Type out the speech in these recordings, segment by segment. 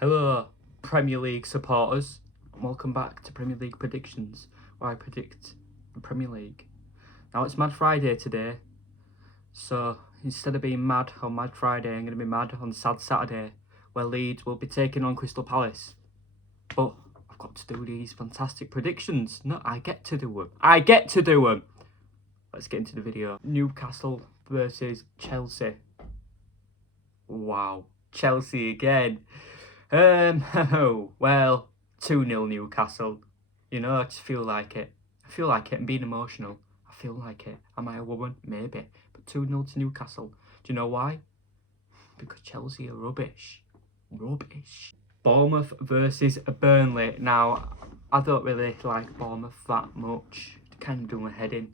Hello, Premier League supporters, and welcome back to Premier League Predictions, where I predict the Premier League. Now it's Mad Friday today, so instead of being mad on Mad Friday, I'm going to be mad on Sad Saturday, where Leeds will be taking on Crystal Palace. But I've got to do these fantastic predictions. No, I get to do them. Let's get into the video. Newcastle versus Chelsea. Wow, Chelsea again. Well, 2-0 Newcastle. You know, I just feel like it. I feel like it. I'm being emotional. I feel like it. Am I a woman? Maybe. But 2-0 to Newcastle. Do you know why? Because Chelsea are rubbish. Rubbish. Bournemouth versus Burnley. Now, I don't really like Bournemouth that much. They kind of do my head in.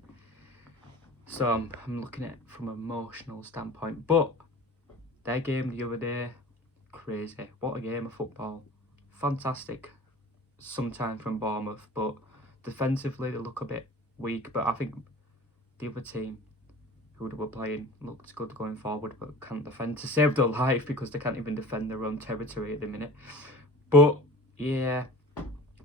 So I'm looking at it from an emotional standpoint. But their game the other day, crazy. What a game of football. Fantastic sometimes from Bournemouth, but defensively they look a bit weak. But I think the other team who they were playing looked good going forward, but can't defend to save their life because they can't even defend their own territory at the minute. But yeah,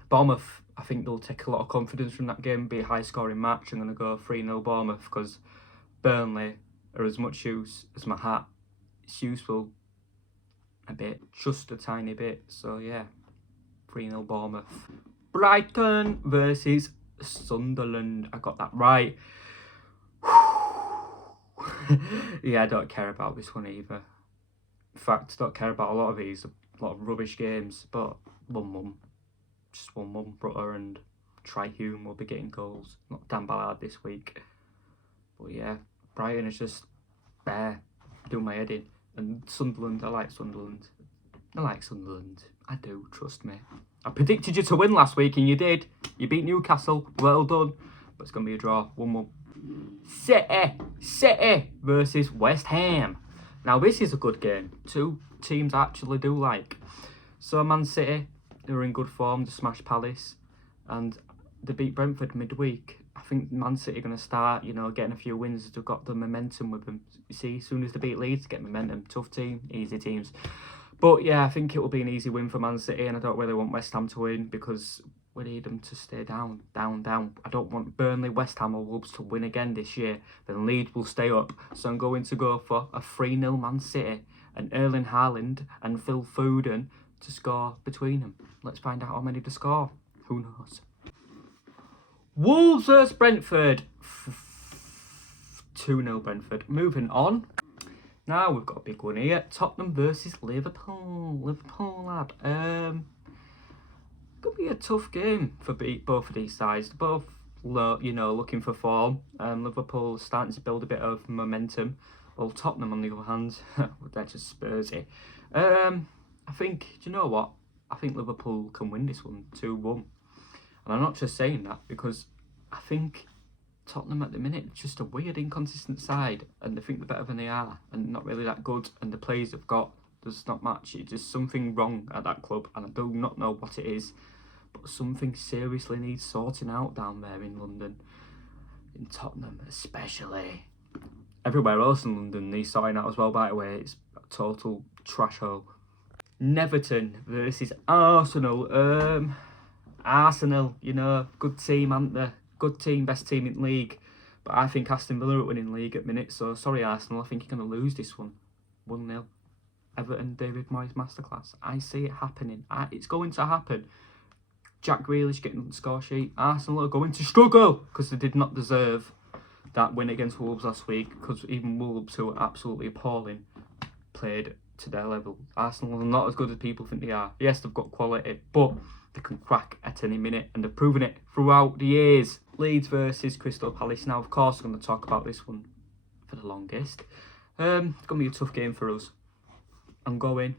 Bournemouth, I think they'll take a lot of confidence from that game, be a high scoring match. I'm going to go 3-0 Bournemouth because Burnley are as much use as my hat. It's useful a bit, just a tiny bit. So yeah, 3-0 Bournemouth. Brighton versus Sunderland. I got that right. Yeah, I don't care about this one either. In fact, I don't care about a lot of these. A lot of rubbish games, but 1-1. Just 1-1. Brother and Tri-Hume will be getting goals. Not Dan Ballard this week. But yeah, Brighton is just bare. Doing my head in. And Sunderland, I like Sunderland. I do, trust me. I predicted you to win last week and you did. You beat Newcastle, well done. But it's going to be a draw, 1-1. City versus West Ham. Now this is a good game. Two teams I actually do like. So Man City, they're in good form, they smashed Palace. And they beat Brentford midweek. I think Man City are going to start, getting a few wins. They've got the momentum with them. You see, as soon as they beat Leeds, get momentum. Tough team, easy teams. But yeah, I think it will be an easy win for Man City, and I don't really want West Ham to win because we need them to stay down. I don't want Burnley, West Ham or Wolves to win again this year. Then Leeds will stay up. So I'm going to go for a 3-0 Man City and Erling Haaland and Phil Foden to score between them. Let's find out how many to score. Who knows? Wolves versus Brentford. 2-0 Brentford. Moving on. Now we've got a big one here. Tottenham versus Liverpool. Liverpool, lad. Could be a tough game for both of these sides. They're both, looking for form. Liverpool starting to build a bit of momentum. Well, Tottenham, on the other hand, they're just Spursy. I think, do you know what? I think Liverpool can win this one 2-1. And I'm not just saying that because I think Tottenham at the minute is just a weird, inconsistent side, and they think they're better than they are, and not really that good. And the players they've got, there's not much. It's just something wrong at that club, and I do not know what it is, but something seriously needs sorting out down there in London, in Tottenham especially. Everywhere else in London needs sorting out as well. By the way, it's a total trash hole. Everton versus Arsenal. Arsenal, good team, aren't they? Good team, best team in the league. But I think Aston Villa are winning league at minute. So sorry, Arsenal. I think you're going to lose this one. 1-0. Everton, David Moyes masterclass. I see it happening. It's going to happen. Jack Grealish getting on the score sheet. Arsenal are going to struggle because they did not deserve that win against Wolves last week. Because even Wolves, who are absolutely appalling, played to their level. Arsenal are not as good as people think they are. Yes, they've got quality, but they can crack at any minute, and they've proven it throughout the years. Leeds versus Crystal Palace. Now, of course, I'm going to talk about this one for the longest. It's going to be a tough game for us. I'm going,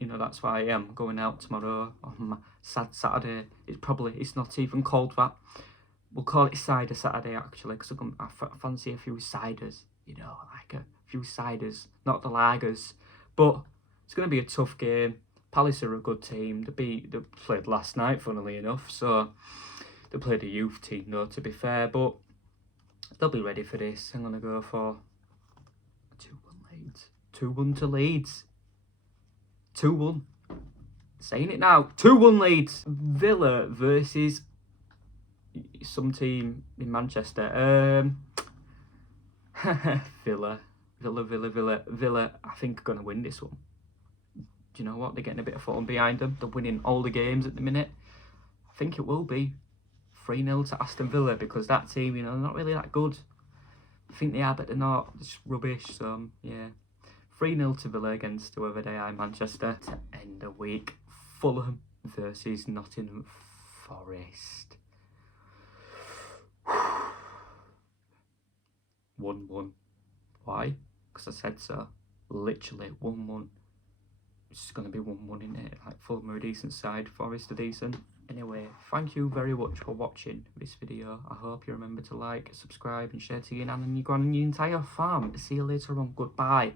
that's why I am going out tomorrow on my sad Saturday. It's not even called that. We'll call it Cider Saturday, actually, because I fancy a few ciders, like a few ciders, not the lagers. But it's going to be a tough game. Palace are a good team. They played last night, funnily enough. So they played a youth team, though, to be fair. But they'll be ready for this. I'm going to go for 2-1 Leeds. 2-1 to Leeds. 2-1. Saying it now. 2-1 Leeds. Villa versus some team in Manchester. Villa. Villa, I think, are going to win this one. Do you know what? They're getting a bit of form behind them. They're winning all the games at the minute. I think it will be 3-0 to Aston Villa, because that team, you know, they're not really that good. I think they are, but they're not. It's rubbish. So, yeah. 3-0 to Villa against whoever they are in Manchester. To end the week, Fulham versus Nottingham Forest. 1-1. Why? Because I said so. Literally 1-1. It's going to be 1-1, isn't it? Like, Fulham are a decent side, Forest are decent. Anyway, thank you very much for watching this video. I hope you remember to like, subscribe and share to your nan and your gran and your entire farm. See you later on. Goodbye.